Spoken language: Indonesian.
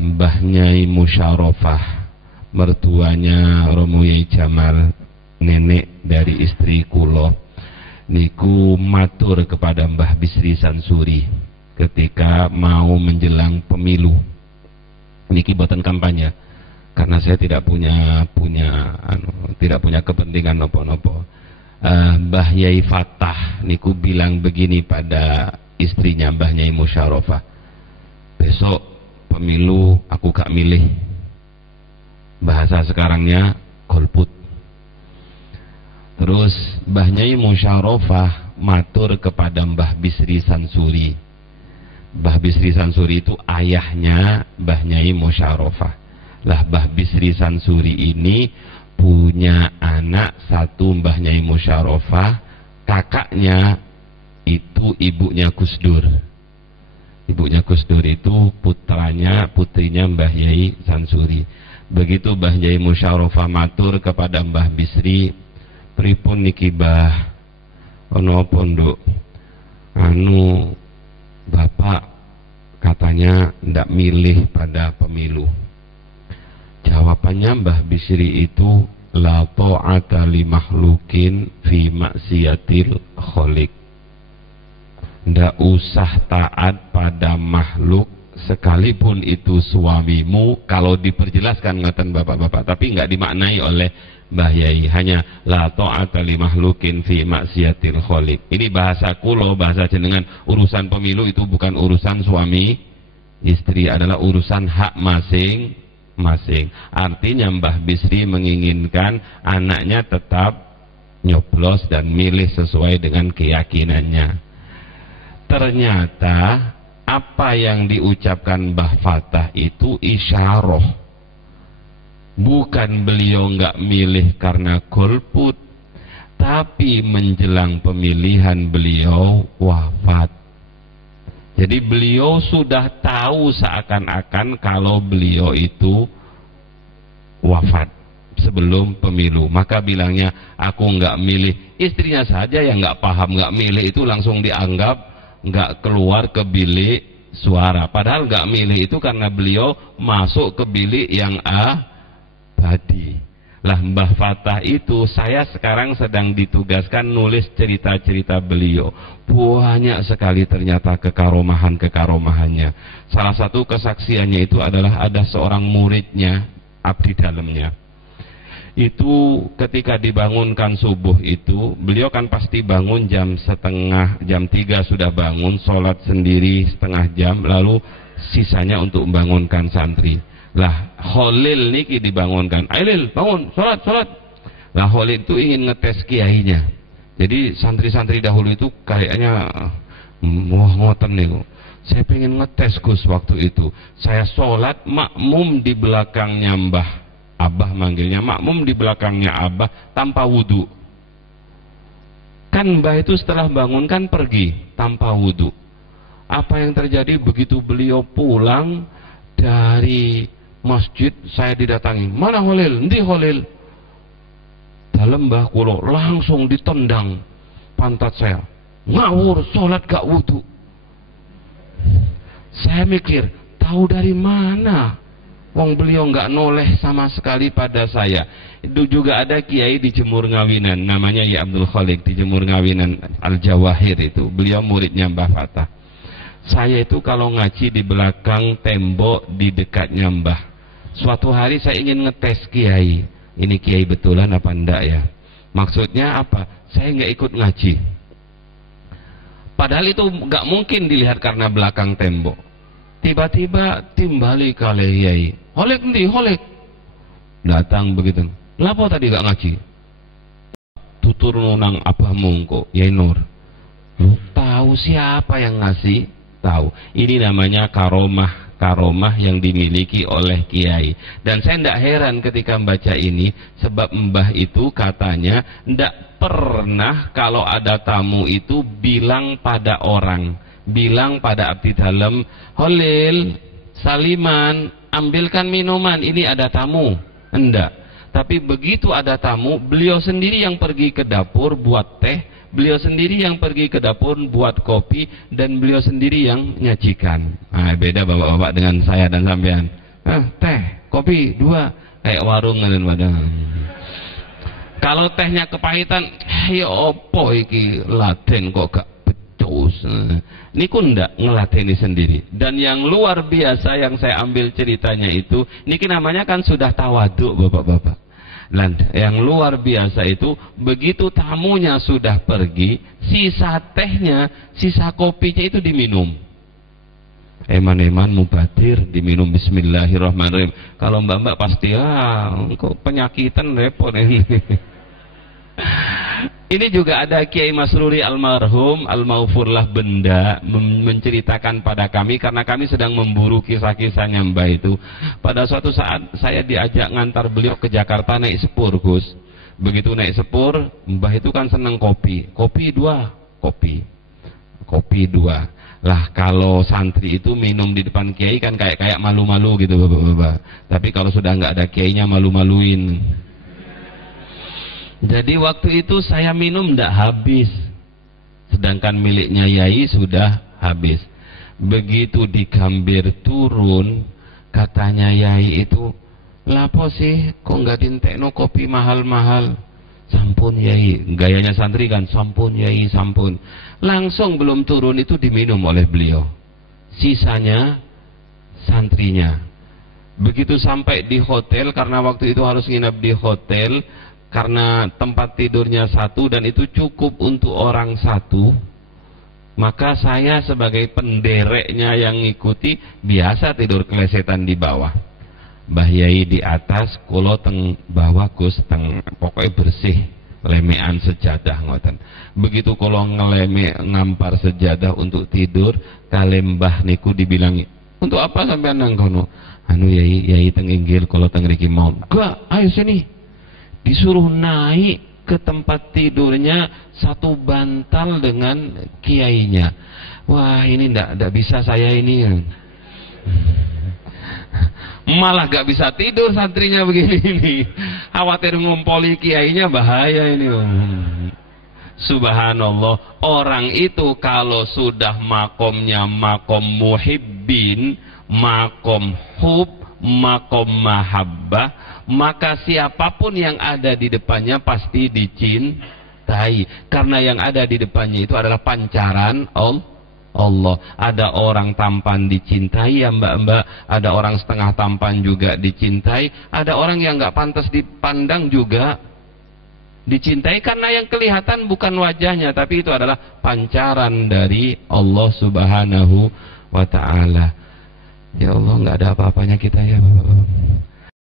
Mbah Nyai Musyarofah, mertuanya Romo Yai Jamal, nenek dari istri kulo, niku matur kepada Mbah Bisri Sansuri ketika mau menjelang pemilu. Niki boten kampanye, karena saya tidak punya kepentingan nopo-nopo. Mbah Yai Fatah niku bilang begini pada istrinya Mbah Nyai Musyarofah, besok pemilu aku gak milih, bahasa sekarangnya golput. Terus Mbah Nyai Musyarofah matur kepada Mbah Bisri Sansuri. Mbah Bisri Sansuri itu ayahnya Mbah Nyai Musyarofah. Lah Mbah Bisri Sansuri ini punya anak satu Mbah Nyai Musyarofah, kakaknya itu ibunya Gus Dur. Ibunya Gus Dur itu putrinya Mbah Yai Sansuri. Begitu Mbah Yai Musyarofah matur kepada Mbah Bisri, pripun niki Mbah, ono pondok Bapak katanya ndak milih pada pemilu. Jawabannya Mbah Bisri itu, la ta'ata li makhlukin fi maksiatil khaliq. Ndak usah taat pada makhluk sekalipun itu suamimu. Kalau diperjelaskan ngatan bapak-bapak, tapi nggak dimaknai oleh Mbah Yai, hanya la ta'ata li makhlukin fi maksiatil khaliq. Ini bahasa kulo, bahasa jenengan. Urusan pemilu itu bukan urusan suami istri, adalah urusan hak masing-masing. Artinya Mbah Bisri menginginkan anaknya tetap nyoblos dan milih sesuai dengan keyakinannya. Ternyata apa yang diucapkan Mbah Fatah itu isyarah. Bukan beliau nggak milih karena golput, tapi menjelang pemilihan beliau wafat. Jadi beliau sudah tahu seakan-akan kalau beliau itu wafat sebelum pemilu. Maka bilangnya, aku nggak milih. Istrinya saja yang nggak paham, nggak milih itu langsung dianggap nggak keluar ke bilik suara. Padahal nggak milih itu karena beliau masuk ke bilik yang tadi. Lah Mbah Fatah itu, saya sekarang sedang ditugaskan nulis cerita-cerita beliau. Banyak sekali ternyata kekaromahannya. Salah satu kesaksiannya itu adalah ada seorang muridnya, abdi dalamnya. Itu ketika dibangunkan subuh itu, beliau kan pasti bangun jam 3 sudah bangun, sholat sendiri setengah jam, lalu sisanya untuk membangunkan santri. Lah Khalil niki dibangunkan, Ailil bangun, sholat. Lah Khalil itu ingin ngetes kiainya. Jadi santri-santri dahulu itu kayaknya ngoten nih, saya pengen ngetes Gus waktu itu. Saya sholat makmum di belakangnya Abah manggilnya, makmum di belakangnya Abah tanpa wudhu. Kan Mbah itu setelah bangun kan pergi tanpa wudhu. Apa yang terjadi begitu beliau pulang dari masjid, saya didatangi, mana Khalil? Endi Khalil? Dalam Mbah kulo langsung ditendang pantat saya, ngawur sholat gak wudhu. Saya mikir, tahu dari mana? Wong beliau nggak noleh sama sekali pada saya. Itu juga ada kiai di Jemur Ngawinan, namanya Ya Abdul Khalik, di Jemur Ngawinan Al-Jawahir itu. Beliau muridnya Mbah Fatah. Saya itu kalau ngaji di belakang tembok di dekatnya Mbah. Suatu hari saya ingin ngetes kiai. Ini kiai betulan apa enggak ya? Maksudnya apa? Saya nggak ikut ngaji. Padahal itu nggak mungkin dilihat karena belakang tembok. Tiba-tiba timbali kali yai, Holek ndi Holek, datang begitu. Lapo tadi gak ngaji? Tutur nunang Abah Mungko, Yai Nur. Lu tahu siapa yang ngasih? Tahu. Ini namanya karomah yang dimiliki oleh kiai. Dan saya tidak heran ketika membaca ini, sebab Mbah itu katanya tidak pernah kalau ada tamu itu bilang pada orang, bilang pada abdi dalam, Holil, Saliman, ambilkan minuman, ini ada tamu. Enggak. Tapi begitu ada tamu, beliau sendiri yang pergi ke dapur buat teh, Beliau sendiri yang pergi ke dapur buat kopi dan beliau sendiri yang nyajikan. Nah, beda bapak-bapak dengan saya dan sampean. Teh, kopi 2, kayak warung dan padahal. Kalau tehnya kepahitan, ya opo iki laden kok gak becus. Niku ndak ngeladeni sendiri. Dan yang luar biasa yang saya ambil ceritanya itu, niki namanya kan sudah tawaduk bapak-bapak. Dan yang luar biasa itu, begitu tamunya sudah pergi, sisa tehnya, sisa kopinya itu diminum. Eman-eman mubadir, diminum bismillahirrahmanirrahim. Kalau mbak-mbak pasti, kok penyakitan repot ini. Ini juga ada Kiai Masruri almarhum Al-Maufurlah Benda menceritakan pada kami, karena kami sedang memburu kisah-kisahnya mbah itu. Pada suatu saat saya diajak ngantar beliau ke Jakarta naik sepur, Gus. Begitu naik sepur, mbah itu kan seneng kopi. Kopi 2. Kopi 2. Lah kalau santri itu minum di depan kiai kan kayak malu-malu gitu bapak-bapak. Tapi kalau sudah nggak ada kiainya malu-maluin. Jadi waktu itu saya minum ndak habis, sedangkan miliknya Yai sudah habis. Begitu di Gambir turun, katanya Yai itu, lapo sih kok nggak dintekno kopi mahal-mahal? Sampun Yai, gayanya santri kan, sampun Yai, sampun. Langsung belum turun itu diminum oleh beliau. Sisanya santrinya. Begitu sampai di hotel, karena waktu itu harus nginap di hotel, karena tempat tidurnya 1 dan itu cukup untuk orang 1, maka saya sebagai pendereknya yang ngikuti biasa tidur kelesetan di bawah. Mbah Yai di atas, kulo teng bawah Gus, teng pokoknya bersih, lemean sejadah ngoten. Begitu kulo ngeleme ngampar sejadah untuk tidur, kali mbah niku dibilangi, untuk apa sampean nang kono? Anu Yai teng inggil, kulo teng riki mau. Gak, ayo sini. Disuruh naik ke tempat tidurnya 1 bantal dengan kiainya. Wah, ini ndak bisa saya ini. Malah gak bisa tidur santrinya begini. Khawatir ngumpoli kiainya, bahaya ini. Subhanallah, orang itu kalau sudah makomnya makom muhibbin, makom hub, makom mahabbah, maka siapapun yang ada di depannya pasti dicintai, karena yang ada di depannya itu adalah pancaran Allah. Ada orang tampan dicintai ya mbak-mbak, ada orang setengah tampan juga dicintai, ada orang yang nggak pantas dipandang juga dicintai, karena yang kelihatan bukan wajahnya, tapi itu adalah pancaran dari Allah Subhanahu wa ta'ala. Ya Allah, nggak ada apa-apanya kita ya bapak-bapak.